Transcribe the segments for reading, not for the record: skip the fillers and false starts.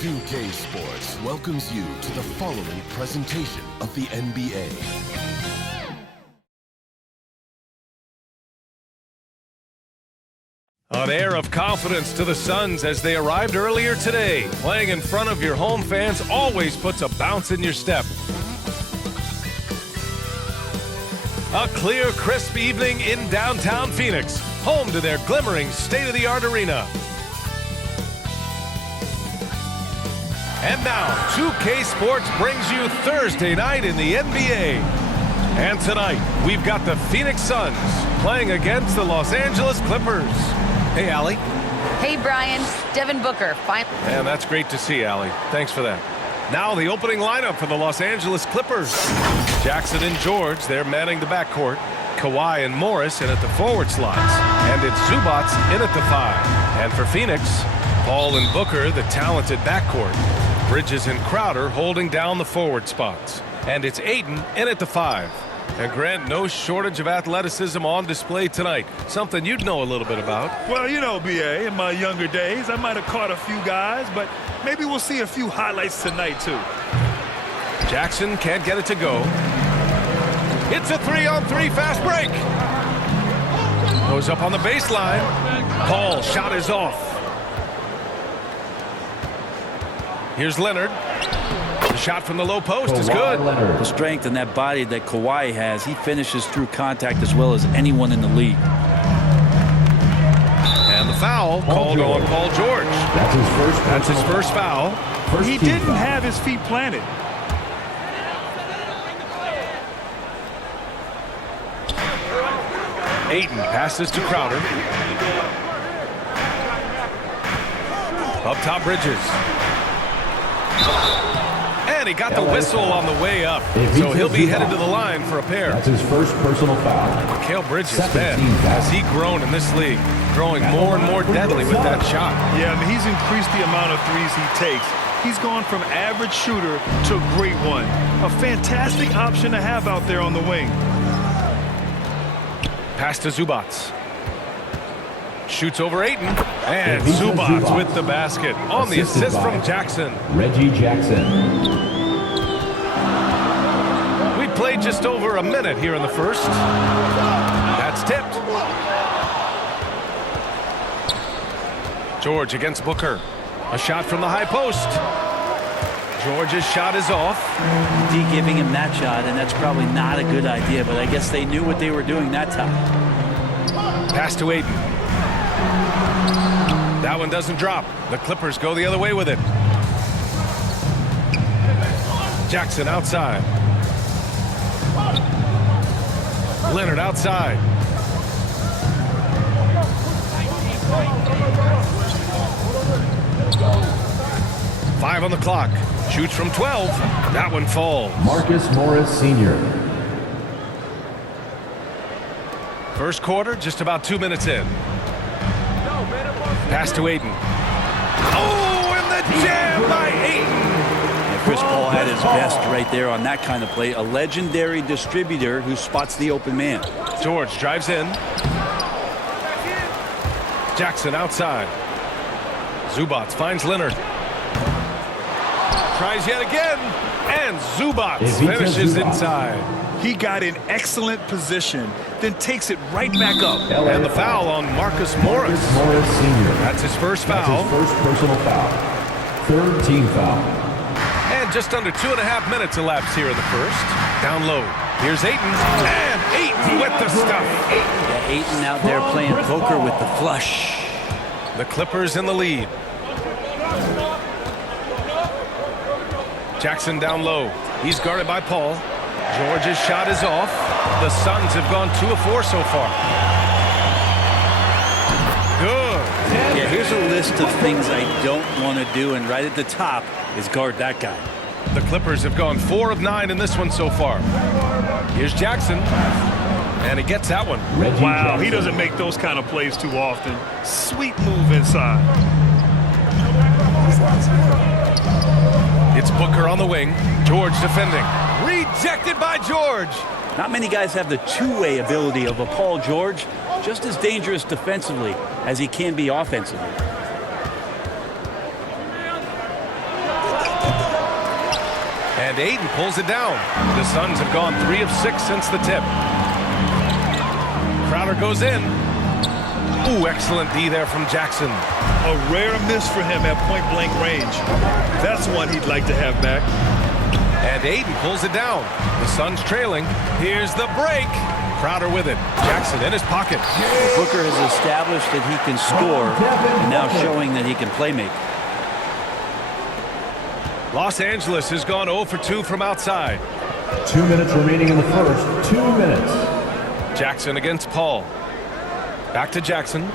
2K Sports welcomes you to the following presentation of the NBA. An air of confidence to the Suns as they arrived earlier today. Playing in front of your home fans always puts a bounce in your step. A clear, crisp evening in downtown Phoenix, home to their glimmering state-of-the-art arena. And now, 2K Sports brings you Thursday night in the NBA. And tonight, we've got the Phoenix Suns playing against the Los Angeles Clippers. Hey, Allie. Hey, Brian. Devin Booker. And that's great to see, Allie. Thanks for that. Now the opening lineup for the Los Angeles Clippers. Jackson and George, they're manning the backcourt. Kawhi and Morris in at the forward slots. And it's Zubats in at the 5. And for Phoenix, Paul and Booker, the talented backcourt. Bridges and Crowder holding down the forward spots. And it's Ayton in at the 5. And Grant, no shortage of athleticism on display tonight. Something you'd know a little bit about. Well, you know, B.A., in my younger days, I might have caught a few guys, but maybe we'll see a few highlights tonight, too. Jackson can't get it to go. It's a 3-on-3 fast break. Goes up on the baseline. Paul, shot is off. Here's Leonard. The shot from the low post is good. The strength and that body that Kawhi has, he finishes through contact as well as anyone in the league. And the foul called on Paul George. That's his first foul. He didn't have his feet planted. Ayton passes to Crowder. Up top, Bridges. And he got the whistle on the way up. So he'll be headed to the line for a pair. That's his first personal foul. Mikal Bridges, man, has he grown in this league? Growing more and more deadly with that shot. Yeah, I mean, he's increased the amount of threes he takes. He's gone from average shooter to a great one. A fantastic option to have out there on the wing. Pass to Zubats. Shoots over Ayton. And Zubats with the basket on the assist from Jackson. Reggie Jackson. We played just over a minute here in the first. That's tipped. George against Booker. A shot from the high post. George's shot is off. D giving him that shot, and that's probably not a good idea, but I guess they knew what they were doing that time. Pass to Ayton. That one doesn't drop. The Clippers go the other way with it. Jackson outside. Leonard outside. Five on the clock. Shoots from 12. That one falls. Marcus Morris Sr. First quarter, just about 2 minutes in. Pass to Ayton. Oh, and the jam by Ayton. And Chris Paul had his best right there on that kind of play. A legendary distributor who spots the open man. George drives in. Jackson outside. Zubats finds Leonard. Tries yet again. And Zubats finishes inside. He got in excellent position, then takes it right back up. And the foul on Marcus Morris. Morris Sr. That's his first foul. That's his first personal foul. Third team foul. And just under 2.5 minutes elapsed here in the first. Down low. Here's Ayton. And Ayton with the stuff. Yeah, Ayton out there playing poker with the flush. The Clippers in the lead. Jackson down low. He's guarded by Paul. George's shot is off. The Suns have gone 2 of 4 so far. Good. Yeah, here's a list of things I don't want to do, and right at the top is guard that guy. The Clippers have gone 4 of 9 in this one so far. Here's Jackson. And he gets that one. Wow, he doesn't make those kind of plays too often. Sweet move inside. It's Booker on the wing. George defending. Rejected by George. Not many guys have the two-way ability of a Paul George. Just as dangerous defensively as he can be offensively. And Aiden pulls it down. The Suns have gone 3 of 6 since the tip. Crowder goes in. Ooh, excellent D there from Jackson. A rare miss for him at point-blank range. That's one he'd like to have back. And Aiden pulls it down. The Suns trailing. Here's the break. Crowder with it. Jackson in his pocket. Booker has established that he can score and now showing that he can play make. Los Angeles has gone 0 for 2 from outside. 2 minutes remaining in the first. 2 minutes. Jackson against Paul. Back to Jackson.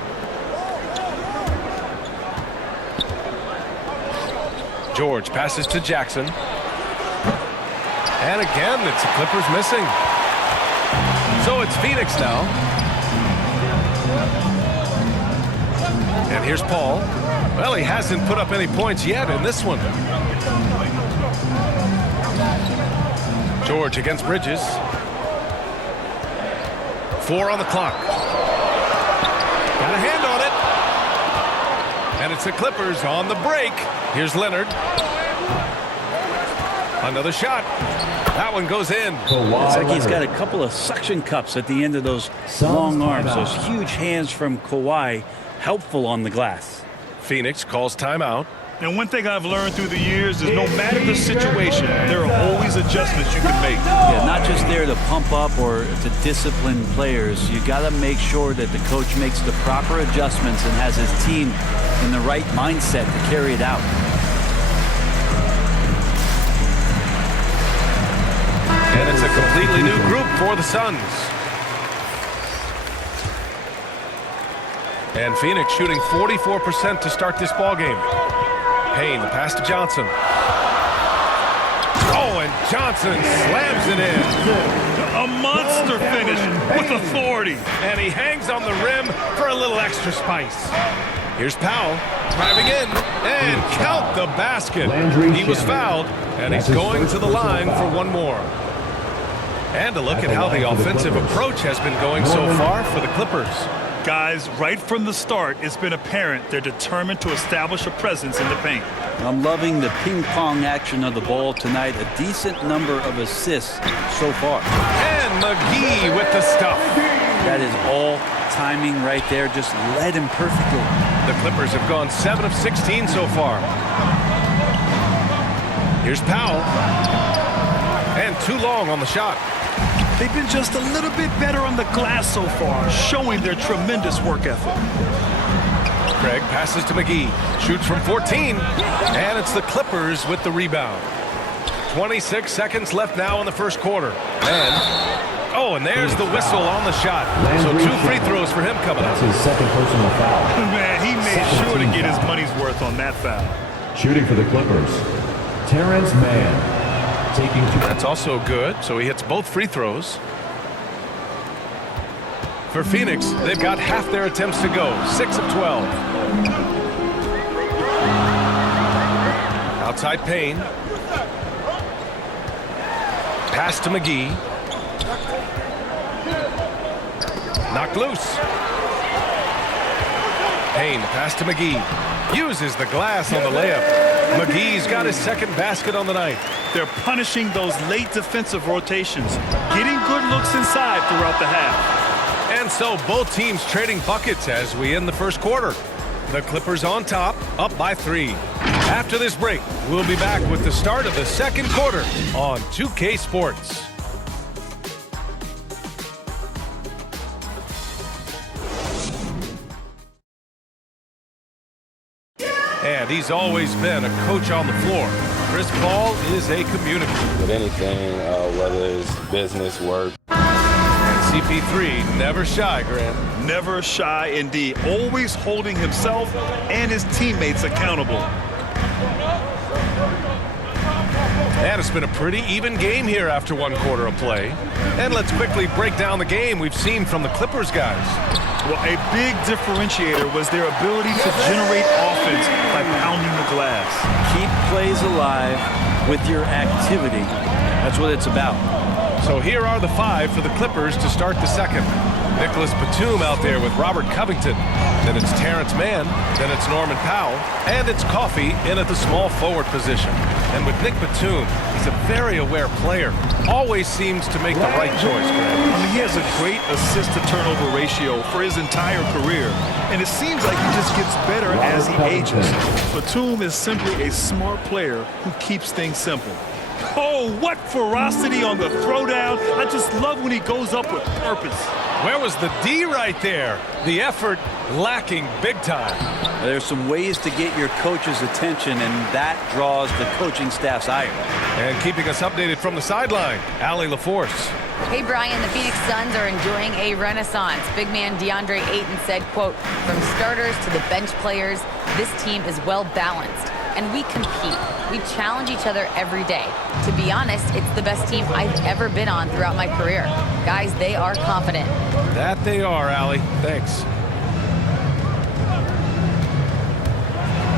George passes to Jackson. And again, it's the Clippers missing. So it's Phoenix now. And here's Paul. Well, he hasn't put up any points yet in this one. George against Bridges. 4 on the clock. Got a hand on it. And it's the Clippers on the break. Here's Leonard. Another shot. That one goes in. It's like he's got a couple of suction cups at the end of those long arms. Those huge hands from Kawhi, helpful on the glass. Phoenix calls timeout. And one thing I've learned through the years is no matter the situation, there are always adjustments you can make. Yeah, not just there to pump up or to discipline players. You got to make sure that the coach makes the proper adjustments and has his team in the right mindset to carry it out. And it's a completely new group for the Suns. And Phoenix shooting 44% to start this ball game. Payne, the pass to Johnson. Oh, and Johnson slams it in. A monster finish with authority. And he hangs on the rim for a little extra spice. Here's Powell driving in and count the basket. He was fouled, and he's going to the line for one more. And a look at how the offensive approach has been going so far for the Clippers. Guys, right from the start, it's been apparent they're determined to establish a presence in the paint. I'm loving the ping-pong action of the ball tonight. A decent number of assists so far. And McGee with the stuff. That is all timing right there. Just led him perfectly. The Clippers have gone 7 of 16 so far. Here's Powell. And too long on the shot. They've been just a little bit better on the glass so far, showing their tremendous work ethic. Craig passes to McGee. Shoots from 14. And it's the Clippers with the rebound. 26 seconds left now in the first quarter. And there's the whistle on the shot. So 2 free throws for him coming up. That's his second personal foul. Man, he made sure to get his money's worth on that foul. Shooting for the Clippers, Terrence Mann. Taking 2. That's also good, so he hits both free throws. For Phoenix, they've got half their attempts to go, 6 of 12. Outside Payne. Pass to McGee. Knocked loose. Payne, pass to McGee. Uses the glass on the layup. McGee's got his second basket on the night. They're punishing those late defensive rotations, getting good looks inside throughout the half. And so both teams trading buckets as we end the first quarter. The Clippers on top, up by 3. After this break, we'll be back with the start of the second quarter on 2K Sports. And he's always been a coach on the floor. Chris Paul is a communicator. With anything, whether it's business, work. And CP3, never shy, Grant. Never shy indeed, always holding himself and his teammates accountable. And it's been a pretty even game here after one quarter of play. And let's quickly break down the game we've seen from the Clippers guys. Well, a big differentiator was their ability to generate offense by pounding the glass. Keep plays alive with your activity. That's what it's about. So here are the 5 for the Clippers to start the second. Nicholas Batum out there with Robert Covington. Then it's Terrence Mann. Then it's Norman Powell. And it's Coffey in at the small forward position. And with Nick Batum, he's a very aware player. Always seems to make the right choice, Greg. I mean, he has a great assist-to-turnover ratio for his entire career. And it seems like he just gets better as he ages. Batum is simply a smart player who keeps things simple. Oh, what ferocity on the throwdown. I just love when he goes up with purpose. Where was the D right there? The effort lacking big time. There's some ways to get your coach's attention, and that draws the coaching staff's ire. And keeping us updated from the sideline, Allie LaForce. Hey, Brian, the Phoenix Suns are enjoying a renaissance. Big man DeAndre Ayton said, quote, "From starters to the bench players, this team is well balanced. And we compete. We challenge each other every day. To be honest, it's the best team I've ever been on throughout my career. Guys, they are confident." That they are, Allie. Thanks.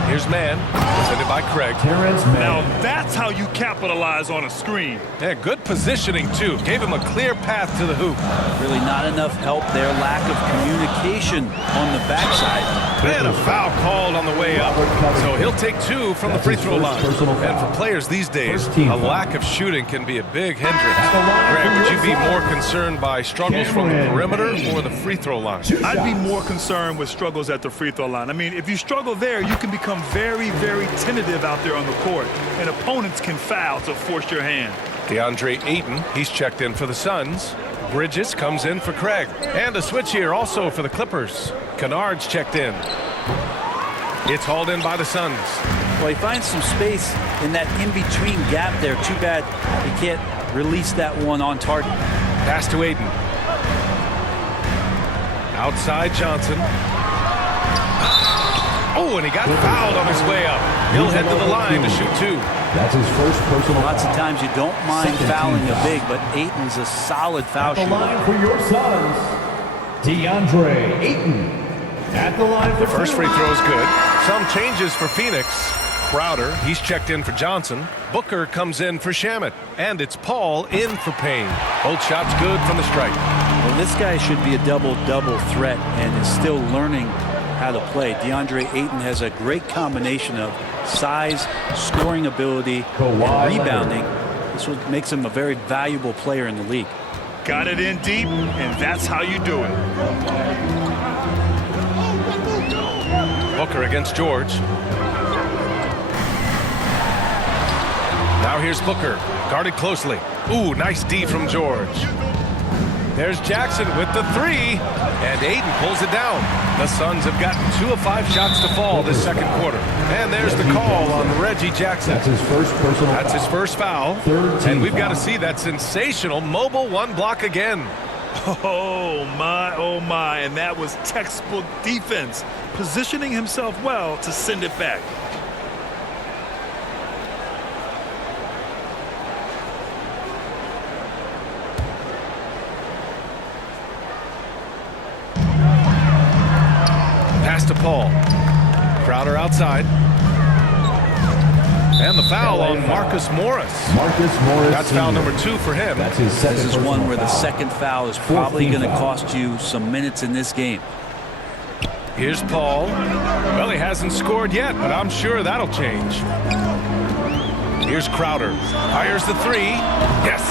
Here's Mann, presented by Craig. Terrence Now Mann. that's how you capitalize on a screen. Yeah, good positioning, too. Gave him a clear path to the hoop. Really not enough help there. Lack of communication on the backside. And a foul called on the way up. So he'll take 2 from the free throw line. And for players these days, a lack of shooting can be a big hindrance. Greg, would you be more concerned by struggles from the perimeter or the free throw line? I'd be more concerned with struggles at the free throw line. I mean, if you struggle there, you can become very, very tentative out there on the court, and opponents can foul to force your hand. DeAndre Ayton, he's checked in for the Suns. Bridges comes in for Craig. And a switch here also for the Clippers. Kennard's checked in. It's hauled in by the Suns. Well, he finds some space in that in-between gap there. Too bad he can't release that one on target. Pass to Ayton. Outside Johnson. Oh, and he got fouled on his way up. He'll head to the line to shoot 2. That's his first personal Lots of foul. times you don't mind fouling a big, but Ayton's a solid foul The shooter. line for your Suns, DeAndre Ayton. At the line for First free throw is good. Some changes for Phoenix. Crowder, he's checked in for Johnson. Booker comes in for Shamet. And it's Paul in for Payne. Both shots good from the stripe. Well, this guy should be a double-double threat and is still learning how to play. DeAndre Ayton has a great combination of size, scoring ability, and rebounding. This is what makes him a very valuable player in the league. Got it in deep, and that's how you do it. Booker against George. Now here's Booker, guarded closely. Ooh, nice D from George. There's Jackson with the 3, and Ayton pulls it down. The Suns have gotten 2 of 5 shots to fall this second quarter. And there's the call on Reggie Jackson. That's his first personal That's foul. his first foul. Third team And we've got to foul. see that sensational mobile 1 block again. Oh my, and that was textbook defense, positioning himself well to send it back. Pass to Paul. Crowder outside. And the foul on Marcus Morris. Marcus Morris. That's foul Sr. number 2 for him. That's his second This is personal one where the foul. second foul is probably 14th going to foul. cost you some minutes in this game. Here's Paul. Well, he hasn't scored yet, but I'm sure that'll change. Here's Crowder. Fires the 3. Yes!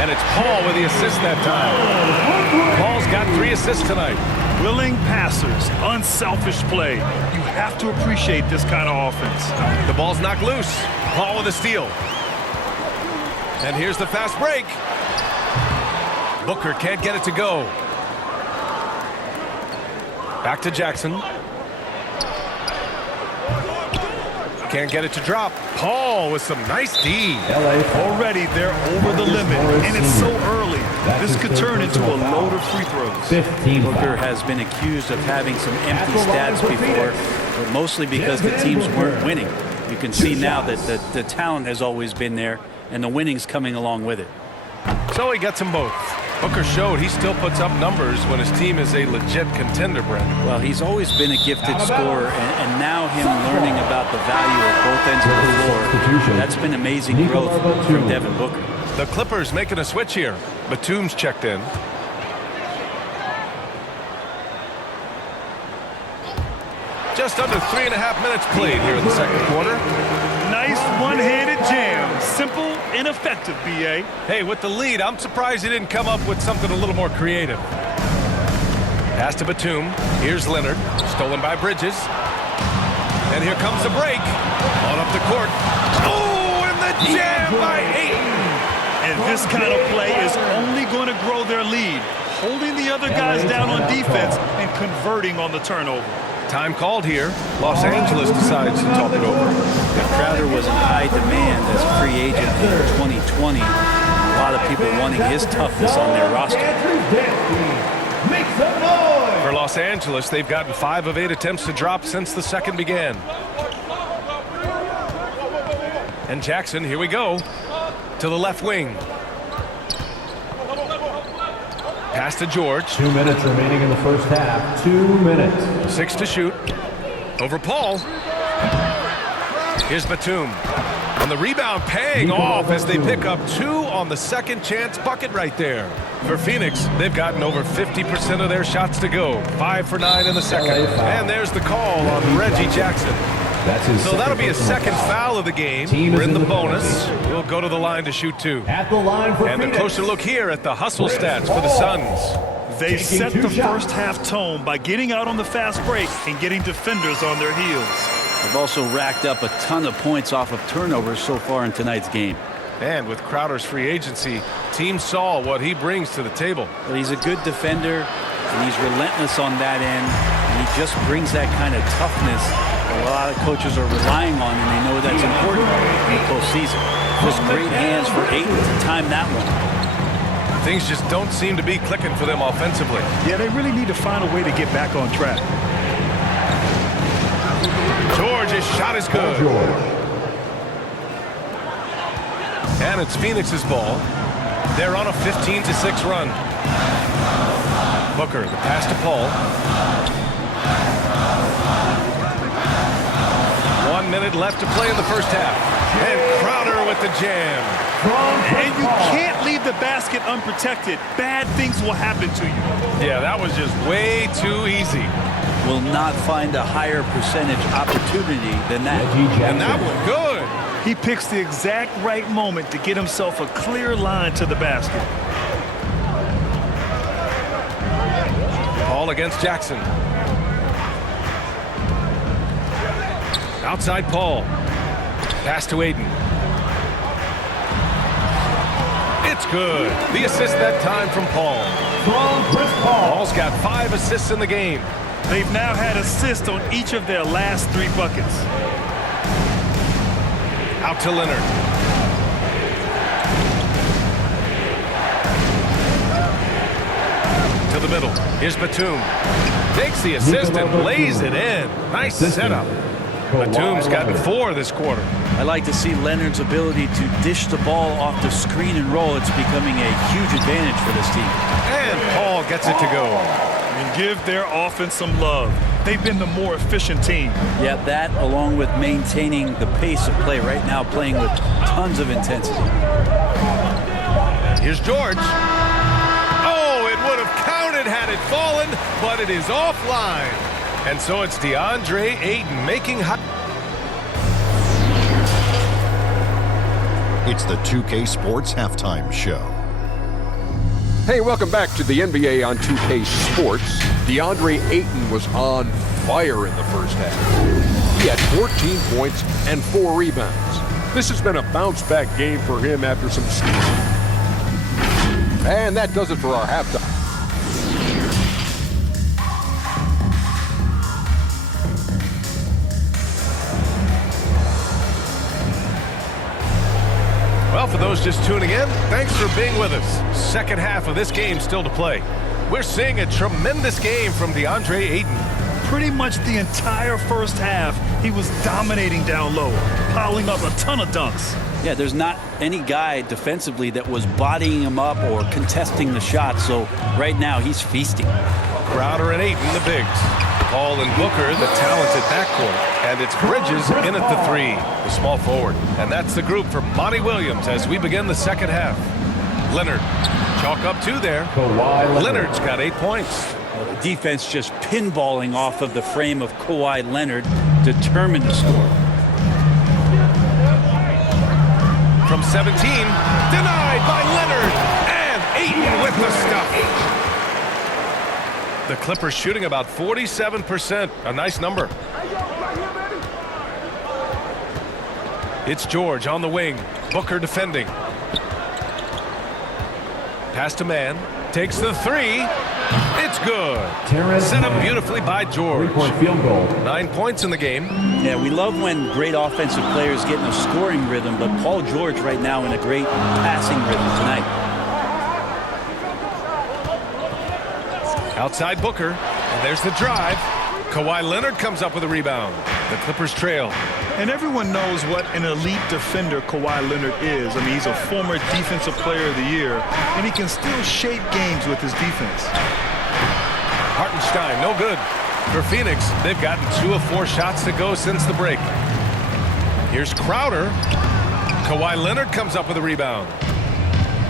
And it's Paul with the assist that time. Paul's got 3 assists tonight. Willing passers, unselfish play. You have to appreciate this kind of offense. The ball's knocked loose. Paul with a steal. And here's the fast break. Booker can't get it to go. Back to Jackson. Can't get it to drop. Paul with some nice D. LA foul. Already they're over the Marcus limit, Morris and it's so Sr. early. That's This his could third turn into a personal foul. load of free throws. 15 Booker foul. has been accused of having some empty At the line stats for before, Phoenix. but mostly because the teams weren't winning. You can see now that the talent has always been there, and the winning's coming along with it. So he gets them both. Booker showed he still puts up numbers when his team is a legit contender, Brent. Well, he's always been a gifted scorer, and now him learning about the value of both ends of the floor, that's been amazing growth from Devin Booker. The Clippers making a switch here. Batum's checked in. Just under 3.5 minutes played here in the second quarter. Nice one-handed jam. Simple and effective, B.A. Hey, with the lead, I'm surprised he didn't come up with something a little more creative. Pass to Batum. Here's Leonard. Stolen by Bridges. And here comes the break. On up the court. Oh, and the jam by Ayton. And this kind of play is only going to grow their lead. Holding the other guys down on defense and converting on the turnover. Time called here. Los Angeles decides to talk it over. Crowder was in high demand as a free agent in 2020. A lot of people wanting his toughness on their roster. For Los Angeles, they've gotten 5 of 8 attempts to drop since the second began. And Jackson, here we go, to the left wing. Pass to George. 2 minutes remaining in the first half. 2 minutes. 6 to shoot. Over Paul. Here's Batum. On the rebound, paying off as they pick up 2 on the second chance bucket right there. For Phoenix, they've gotten over 50% of their shots to go. 5 for 9 in the second. And there's the call on Reggie Jackson. So that'll be a second foul of the game. We're in the bonus. We'll go to the line to shoot 2. At the line for and a closer look here at the hustle stats for the Suns. They set the first half tone by getting out on the fast break and getting defenders on their heels. They've also racked up a ton of points off of turnovers so far in tonight's game. And with Crowder's free agency, teams saw what he brings to the table. But he's a good defender, and he's relentless on that end, and he just brings that kind of toughness that a lot of coaches are relying on, and they know that's important in the postseason. Just great hands for Ayton to time that one. Things just don't seem to be clicking for them offensively. Yeah, they really need to find a way to get back on track. George's shot is good. And it's Phoenix's ball. They're on a 15-6 run. Booker, the pass to Paul. 1 minute left to play in the first half. And Crowder with the jam. And you can't leave the basket unprotected. Bad things will happen to you. Yeah, that was just way too easy. Will not find a higher percentage opportunity than that. And that was good. He picks the exact right moment to get himself a clear line to the basket. Paul against Jackson. Outside Paul. Pass to Ayton. It's good. The assist that time from Paul. Paul's got 5 assists in the game. They've now had assists on each of their last 3 buckets. Out to Leonard. To the middle. Here's Batum. Takes the assist and lays it in. Nice setup. Batum's gotten 4 this quarter. I like to see Leonard's ability to dish the ball off the screen and roll. It's becoming a huge advantage for this team. And Paul gets it to go. And give their offense some love. They've been the more efficient team. Yeah, that along with maintaining the pace of play right now, playing with tons of intensity. Here's George. Oh, it would have counted had it fallen, but it is offline. And so it's DeAndre Ayton making high. It's the 2K Sports Halftime Show. Hey, welcome back to the NBA on 2K Sports. DeAndre Ayton was on fire in the first half. He had 14 points and 4 rebounds. This has been a bounce-back game for him after some... And that does it for our halftime. Well, for those just tuning in, thanks for being with us. Second half of this game still to play. We're seeing a tremendous game from DeAndre Ayton. Pretty much the entire first half, he was dominating down low, piling up a ton of dunks. Yeah, there's not any guy defensively that was bodying him up or contesting the shot, so right now he's feasting. Crowder and Ayton, the bigs. Paul and Booker, the talented backcourt. And it's Bridges in at the 3, the small forward. And that's the group for Monty Williams as we begin the second half. Leonard, chalk up 2 there. Leonard's got 8 points. Defense just pinballing off of the frame of Kawhi Leonard, determined to score. From 17, denied by Leonard, and Ayton with the stuff. The Clippers shooting about 47%, a nice number. It's George on the wing, Booker defending. Pass to man, takes the three. It's good. Set up beautifully by George. 3-point field goal. 9 points in the game. Yeah, we love when great offensive players get in a scoring rhythm, but Paul George right now in a great passing rhythm tonight. Outside Booker, and there's the drive. Kawhi Leonard comes up with a rebound. The Clippers trail. And everyone knows what an elite defender Kawhi Leonard is. I mean, he's a former Defensive Player of the Year, and he can still shape games with his defense. Hartenstein, no good. For Phoenix, they've gotten 2 of 4 shots to go since the break. Here's Crowder. Kawhi Leonard comes up with a rebound.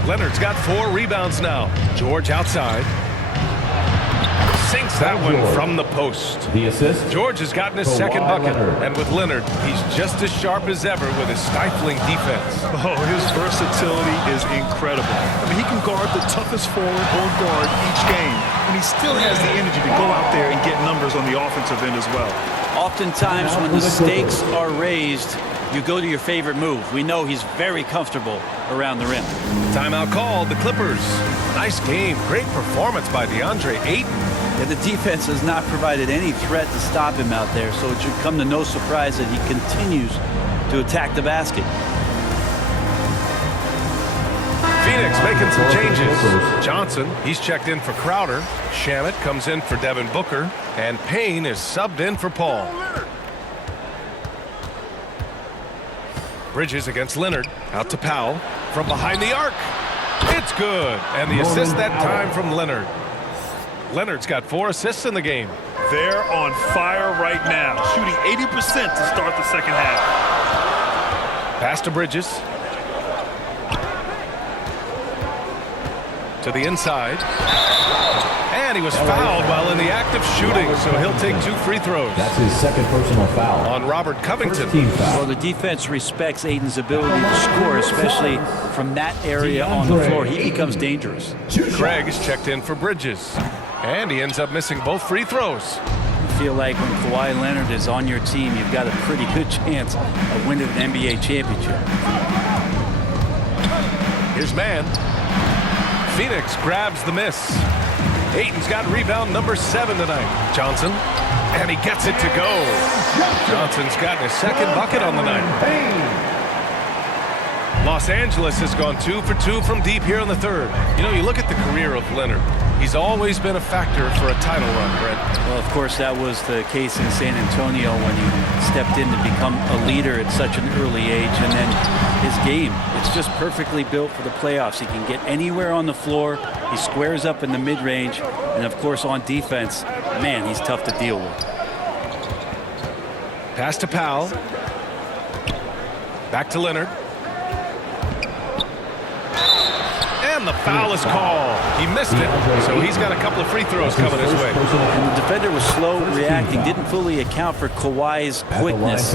Leonard's got 4 rebounds now. George outside. Sinks that one from the post. The assist. George has gotten his Kawhi second bucket. Leonard. And with Leonard, he's just as sharp as ever with his stifling defense. Oh, his versatility is incredible. I mean, he can guard the toughest forward or guard each game, and he still has the energy to go out there and get numbers on the offensive end as well. Oftentimes when the stakes are raised, you go to your favorite move. We know he's very comfortable around the rim. Timeout called, the Clippers. Nice game. Great performance by DeAndre Ayton. Yeah, the defense has not provided any threat to stop him out there, so it should come to no surprise that he continues to attack the basket. Phoenix making some changes. Johnson, he's checked in for Crowder. Shamet comes in for Devin Booker. And Payne is subbed in for Paul. Bridges against Leonard. Out to Powell. From behind the arc. It's good. And the assist that time from Leonard. Leonard's got 4 assists in the game. They're on fire right now, shooting 80% to start the second half. Pass to Bridges. To the inside. And he was fouled while in the act of shooting, so he'll take 2 free throws. That's his second personal foul. On Robert Covington. First team foul. Well, the defense respects Ayton's ability to score, especially from that area on the floor. He becomes dangerous. Craig is checked in for Bridges. And he ends up missing both free throws. I feel like when Kawhi Leonard is on your team, you've got a pretty good chance of winning an NBA championship. Here's man. Phoenix grabs the miss. Ayton's got rebound number 7 tonight. Johnson. And he gets it to go. Johnson's gotten his second bucket on the night. Los Angeles has gone 2 for 2 from deep here in the third. You know, you look at the career of Leonard. He's always been a factor for a title run, Brent. Well, of course, that was the case in San Antonio when he stepped in to become a leader at such an early age. And then his game, it's just perfectly built for the playoffs. He can get anywhere on the floor. He squares up in the mid-range. And, of course, on defense, man, he's tough to deal with. Pass to Powell. Back to Leonard. And the foul is called. He missed it, so he's got a couple of free throws coming his way. And the defender was slow reacting, didn't fully account for Kawhi's quickness.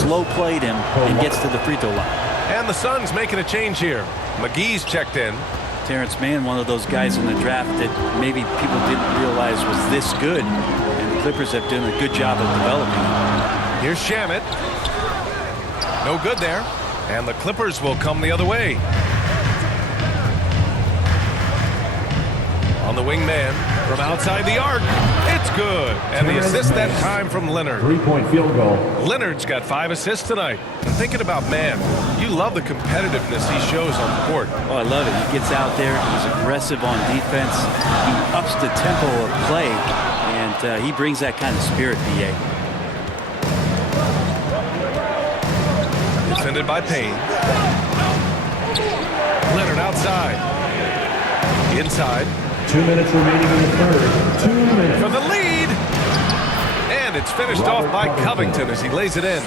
Slow played him and gets to the free throw line. And the Suns making a change here. McGee's checked in. Terrence Mann, one of those guys in the draft that maybe people didn't realize was this good. And the Clippers have done a good job of developing him. Here's Shamet. No good there. And the Clippers will come the other way. On the wing man from outside the arc. It's good. And the assist that time from Leonard. 3-point field goal. Leonard's got 5 assists tonight. And thinking about man, you love the competitiveness he shows on the court. Oh, I love it. He gets out there. He's aggressive on defense. He ups the tempo of play. And he brings that kind of spirit, B.A. Defended by Payne. Leonard outside. Inside. 2 minutes remaining in the third. 2 minutes. For the lead. And it's finished off by Covington as he lays it in.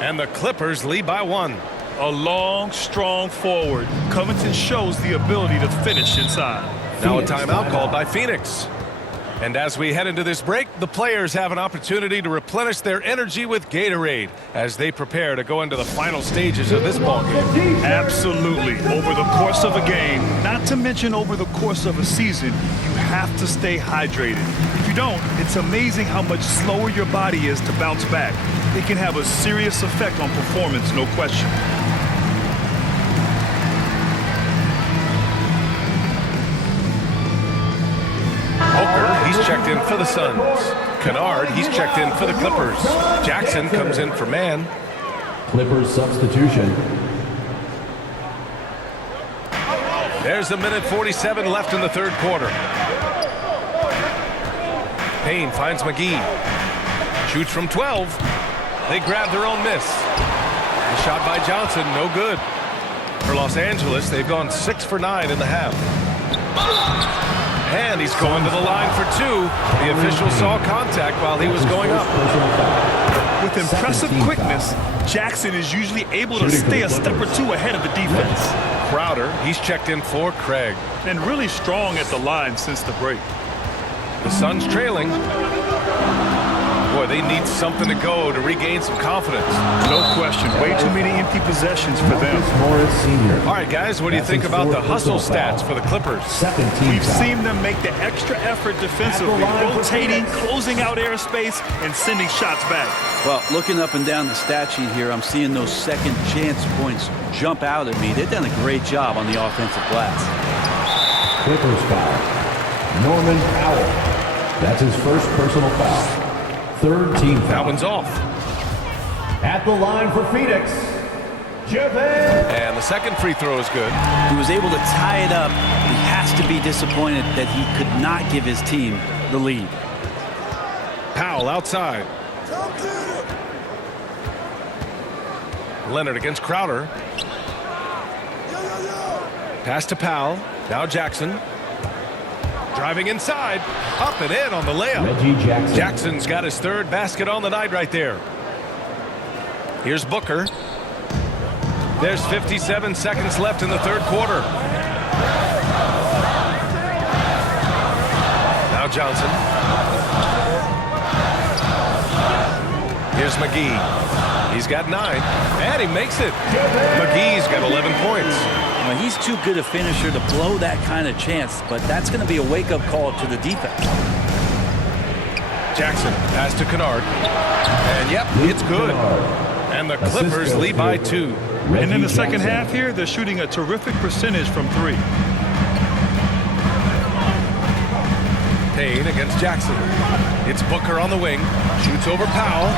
And the Clippers lead by 1. A long, strong forward. Covington shows the ability to finish inside. Now a timeout called by Phoenix. And as we head into this break, the players have an opportunity to replenish their energy with Gatorade as they prepare to go into the final stages of this ballgame. Absolutely. Over the course of a game, not to mention over the course of a season, you have to stay hydrated. If you don't, it's amazing how much slower your body is to bounce back. It can have a serious effect on performance, no question. He's checked in for the Suns. Kennard, he's checked in for the Clippers. Jackson comes in for man. Clippers substitution. There's a minute 47 left in the third quarter. Payne finds McGee. Shoots from 12. They grab their own miss. The shot by Johnson, no good. For Los Angeles, they've gone 6 for 9 in the half. And he's going to the line for 2. The official saw contact while he was going up. With impressive quickness, Jackson is usually able to stay a step or two ahead of the defense. Crowder, he's checked in for Craig. And really strong at the line since the break. The Suns trailing. Boy, they need something to go to regain some confidence. No question. Way too many empty possessions for them. All right, guys, what do you think about the hustle stats for the Clippers? We've seen them make the extra effort defensively, rotating, closing out airspace, and sending shots back. Well, looking up and down the stat sheet here, I'm seeing those second chance points jump out at me. They've done a great job on the offensive glass. Clippers foul. Norman Powell. That's his first personal foul. Third team foul. That one's off. At the line for Phoenix, and the second free throw is good. He was able to tie it up. He has to be disappointed that he could not give his team the lead. Powell outside. Leonard against Crowder. Pass to Powell. Now Jackson. Driving inside. Up and in on the layup. Reggie Jackson. Jackson's got his third basket on the night right there. Here's Booker. There's 57 seconds left in the third quarter. Now Johnson. Here's McGee. He's got 9. And he makes it. McGee's got 11 points. Well, he's too good a finisher to blow that kind of chance, but that's going to be a wake-up call to the defense. Jackson pass to Kennard. And yep, it's good. And the Clippers lead by 2. And in the second half here, they're shooting a terrific percentage from 3. Payne against Jackson. It's Booker on the wing. Shoots over Powell.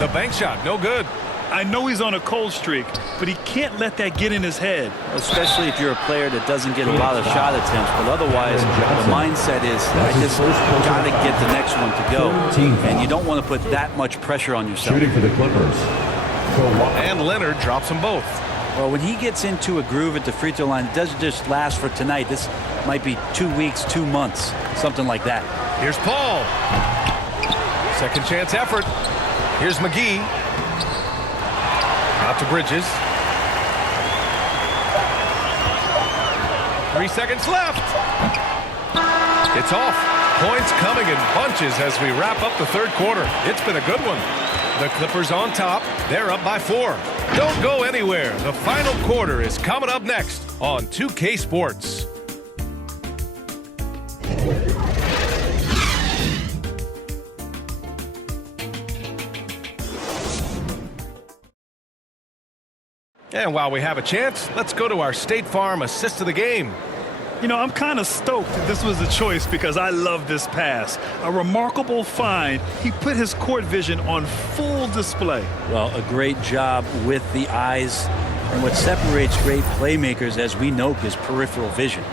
The bank shot, no good. I know he's on a cold streak, but he can't let that get in his head. Especially if you're a player that doesn't get a lot of shot attempts. But otherwise, the mindset is, I just got to get the next one to go. And you don't want to put that much pressure on yourself. Shooting for the Clippers. And Leonard drops them both. Well, when he gets into a groove at the free throw line, it doesn't just last for tonight. This might be 2 weeks, 2 months, something like that. Here's Paul. Second chance effort. Here's McGee. Out to Bridges. 3 seconds left. It's off. Points coming in bunches as we wrap up the third quarter. It's been a good one. The Clippers on top. They're up by 4. Don't go anywhere. The final quarter is coming up next on 2K Sports. And while we have a chance, let's go to our State Farm assist of the game. You know, I'm kind of stoked that this was a choice because I love this pass. A remarkable find. He put his court vision on full display. Well, a great job with the eyes. And what separates great playmakers, as we know, is peripheral vision.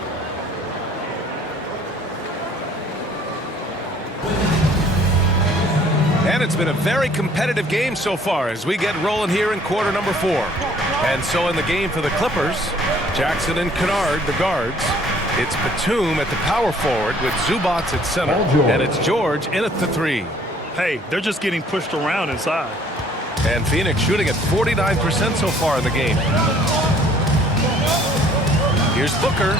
And it's been a very competitive game so far as we get rolling here in quarter number 4. And so in the game for the Clippers, Jackson and Kennard, the guards. It's Batum at the power forward with Zubac at center. And it's George in at the 3. Hey, they're just getting pushed around inside. And Phoenix shooting at 49% so far in the game. Here's Booker.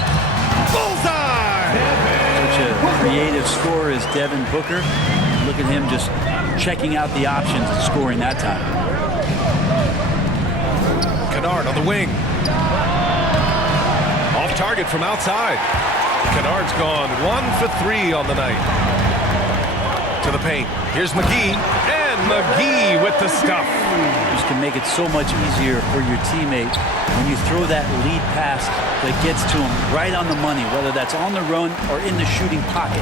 Bullseye! Such a creative scorer is Devin Booker. Look at him just checking out the options and scoring that time. Kennard on the wing. Off target from outside. Kennard's gone 1 for 3 on the night. To the paint. Here's McGee. And McGee with the stuff. Just can make it so much easier for your teammate when you throw that lead pass that gets to him right on the money, whether that's on the run or in the shooting pocket.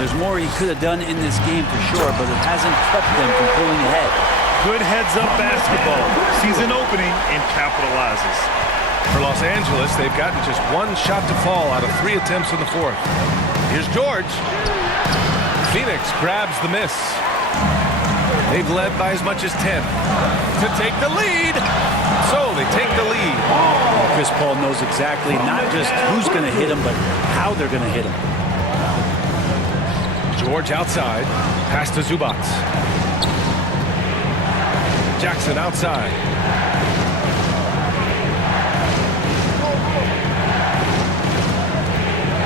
There's more he could have done in this game for sure, but it hasn't kept them from pulling ahead. Good heads-up basketball. Sees an opening and capitalizes. For Los Angeles, they've gotten just 1 shot to fall out of 3 attempts in the 4th. Here's George. Phoenix grabs the miss. They've led by as much as 10 to take the lead. So they take the lead. Chris Paul knows exactly not just who's going to hit him, but how they're going to hit him. George outside. Pass to Zubac. Jackson outside.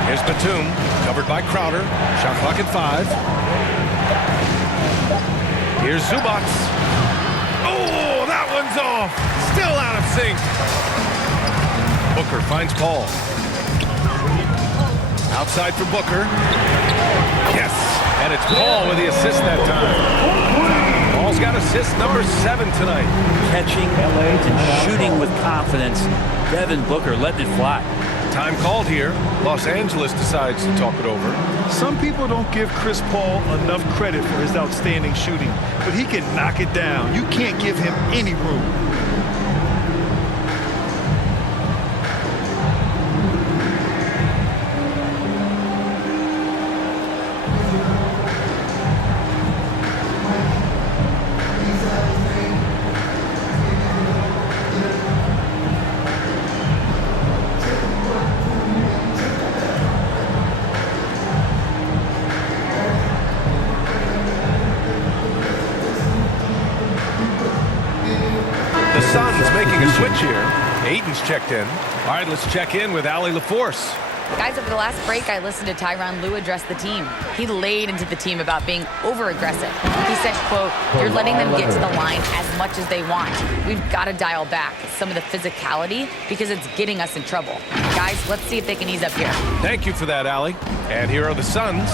Here's Batum, covered by Crowder. Shot clock at 5. Here's Zubac. Oh, that one's off. Still out of sync. Booker finds Paul. Outside for Booker. Yes, and it's Paul with the assist that time. Paul's got assist number 7 tonight. Catching and shooting with confidence. Devin Booker letting it fly. Time called here. Los Angeles decides to talk it over. Some people don't give Chris Paul enough credit for his outstanding shooting, but he can knock it down. You can't give him any room. The SUNS making a switch here. Ayton's checked in. All right, let's check in with Allie LaForce. Guys, over the last break, I listened to Tyronn Lue address the team. He laid into the team about being over-aggressive. He said, quote, "You're letting them get to the line as much as they want. We've got to dial back some of the physicality because it's getting us in trouble." Guys, let's see if they can ease up here. Thank you for that, Allie. And here are the SUNS.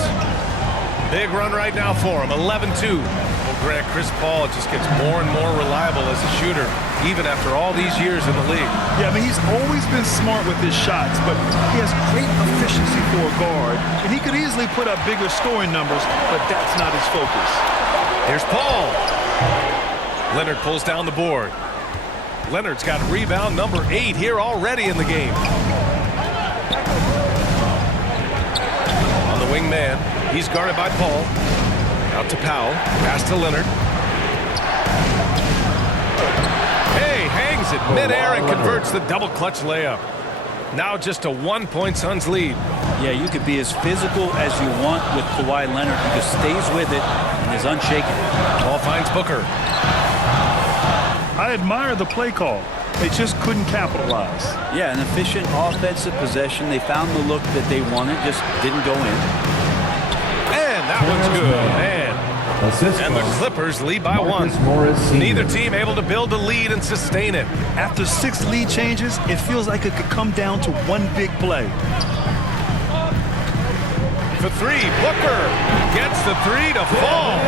Big run right now for him, 11-2. Well, Grant, Chris Paul just gets more and more reliable as a shooter, even after all these years in the league. Yeah, I mean, he's always been smart with his shots, but he has great efficiency for a guard, and he could easily put up bigger scoring numbers, but that's not his focus. Here's Paul. Leonard pulls down the board. Leonard's got rebound number 8 here already in the game. On the wing man, he's guarded by Paul. Out to Powell. Pass to Leonard. Hey, hangs it midair and converts the double clutch layup. Now just a 1-point Suns lead. Yeah, you could be as physical as you want with Kawhi Leonard. He just stays with it and is unshaken. Paul finds Booker. I admire the play call. They just couldn't capitalize. Yeah, an efficient offensive possession. They found the look that they wanted, just didn't go in. And that one's good. And the Clippers lead by 1. Neither team able to build a lead and sustain it. After 6 lead changes, it feels like it could come down to one big play. For 3, Booker gets the 3 to fall.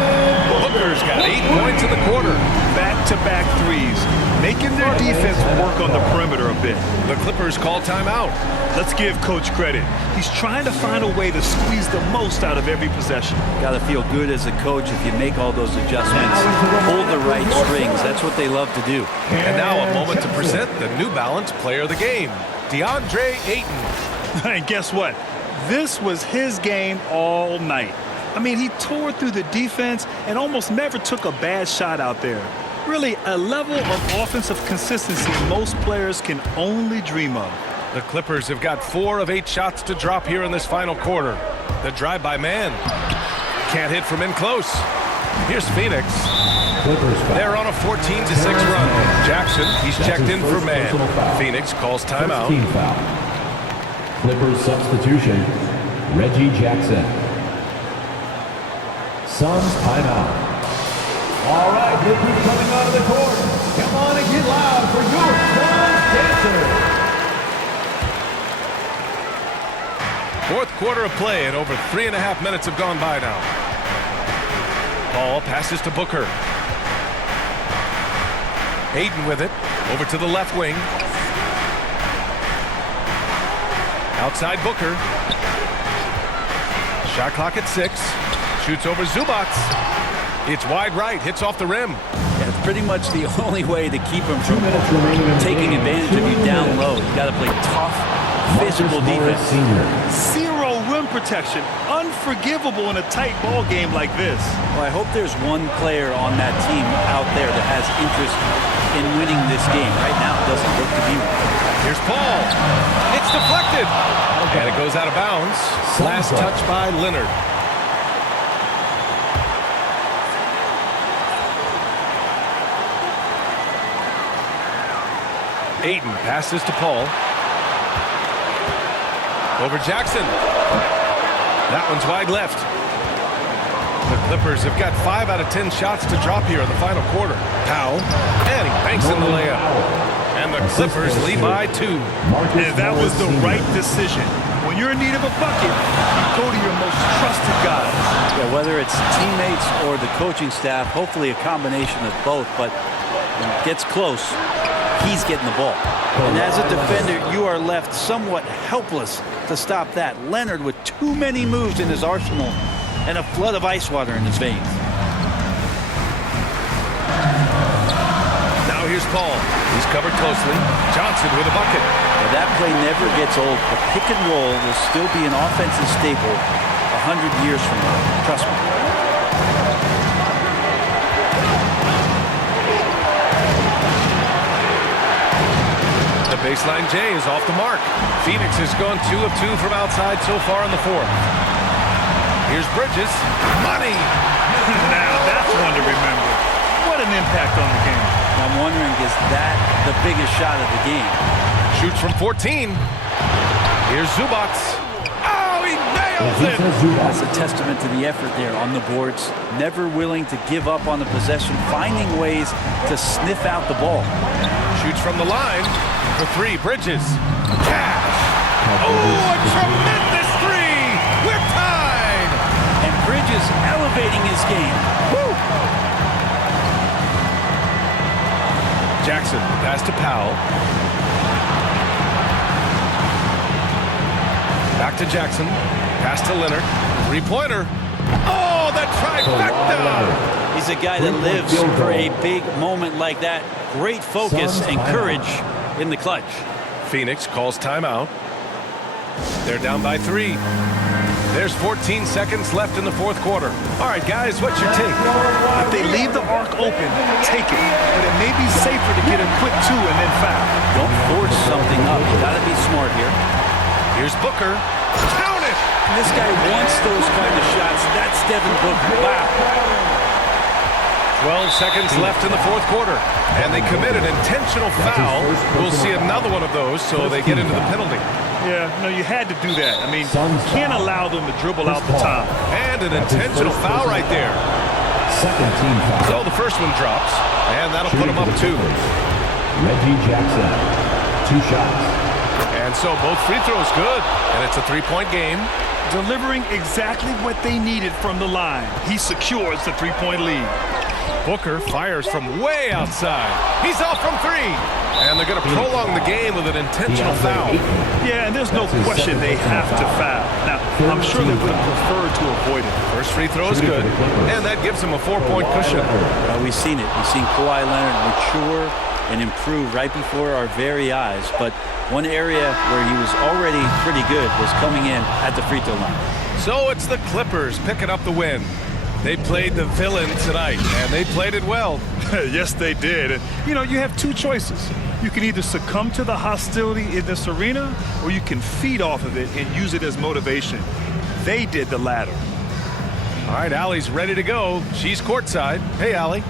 Booker's got 8 points in the quarter. Back-to-back threes, making their defense work on the perimeter a bit. The Clippers call timeout. Let's give Coach credit. He's trying to find a way to squeeze the most out of every possession. Got to feel good as a coach if you make all those adjustments. Hold the right strings. That's what they love to do. And now a moment to present the New Balance Player of the Game, DeAndre Ayton. And guess what? This was his game all night. I mean, he tore through the defense and almost never took a bad shot out there. Really, a level of offensive consistency most players can only dream of. The Clippers have got 4 of 8 shots to drop here in this final quarter. The drive-by man. Can't hit from in close. Here's Phoenix. They're on a 14-6 run. Jackson, he's checked in for man. Phoenix calls timeout. Clippers substitution, Reggie Jackson. Suns timeout. All right, this is coming out of the court. Come on and get loud for your Suns dancers. Fourth quarter of play, and over 3.5 minutes have gone by now. Paul passes to Booker. Hayden with it. Over to the left wing. Outside Booker. Shot clock at 6. Shoots over Zubac. It's wide right. Hits off the rim. Yeah, it's pretty much the only way to keep him from taking advantage of you down low. You got to play tough, physical defense. Zero rim protection. Unforgivable in a tight ball game like this. Well, I hope there's one player on that team out there that has interest in winning this game. Right now, it doesn't look to be one. Here's Paul. It's deflected. And it goes out of bounds. Last touch by Leonard. Ayton passes to Paul. Over Jackson. That one's wide left. The Clippers have got 5 out of 10 shots to drop here in the final quarter. Powell, and he banks in the layup. And the Clippers lead by 2. And that was the right decision. When you're in need of a bucket, you go to your most trusted guys. Yeah, whether it's teammates or the coaching staff, hopefully a combination of both, but when it gets close, he's getting the ball. And as a defender, you are left somewhat helpless to stop that. Leonard with too many moves in his arsenal and a flood of ice water in his veins. Now here's Paul. He's covered closely. Johnson with a bucket. Now that play never gets old. The pick and roll will still be an offensive staple 100 years from now. Trust me. The baseline J is off the mark. Phoenix has gone 2 of 2 from outside so far in the fourth. Here's Bridges. Money! Now that's one to remember. What an impact on the game. I'm wondering, is that the biggest shot of the game? Shoots from 14. Here's Zubac. Oh, he nails it! That's a testament to the effort there on the boards. Never willing to give up on the possession, finding ways to sniff out the ball. Shoots from the line for 3. Bridges. Cash. Oh, a tremendous 3. We're tied. And Bridges elevating his game. Woo! Jackson, pass to Powell. Back to Jackson. Pass to Leonard. 3-pointer. Oh, that trifecta! He's a guy that lives for a big moment like that. Great focus and courage in the clutch. Phoenix calls timeout. They're down by 3. There's 14 seconds left in the fourth quarter. All right, guys, what's your take? If they leave the arc open, take it. But it may be safer to get a quick 2 and then foul. Don't force something up. You got to be smart here. Here's Booker. Count it! This guy wants those kind of shots. That's Devin Booker. Wow. 12 seconds left in the fourth quarter. And they commit an intentional foul. We'll see another one of those, so they get into the penalty. Yeah, no, you had to do that. I mean, you can't allow them to dribble out the time. And an intentional foul right there. Second team foul. So the first one drops, and that'll put them up 2. Reggie Jackson, 2 shots. And so both free throws good, and it's a 3-point game. Delivering exactly what they needed from the line. He secures the 3-point lead. Booker fires from way outside. He's off from 3. And they're going to prolong the game with an intentional foul. Yeah, and there's no question they have to foul. Now, I'm sure they would have preferred to avoid it. First free throw is good, and that gives them a 4-point cushion. We've seen it. We've seen Kawhi Leonard mature and improve right before our very eyes. But one area where he was already pretty good was coming in at the free throw line. So it's the Clippers picking up the win. They played the villain tonight, and they played it well. Yes, they did. You know, you have 2 choices. You can either succumb to the hostility in this arena, or you can feed off of it and use it as motivation. They did the latter. All right, Allie's ready to go. She's courtside. Hey, Allie.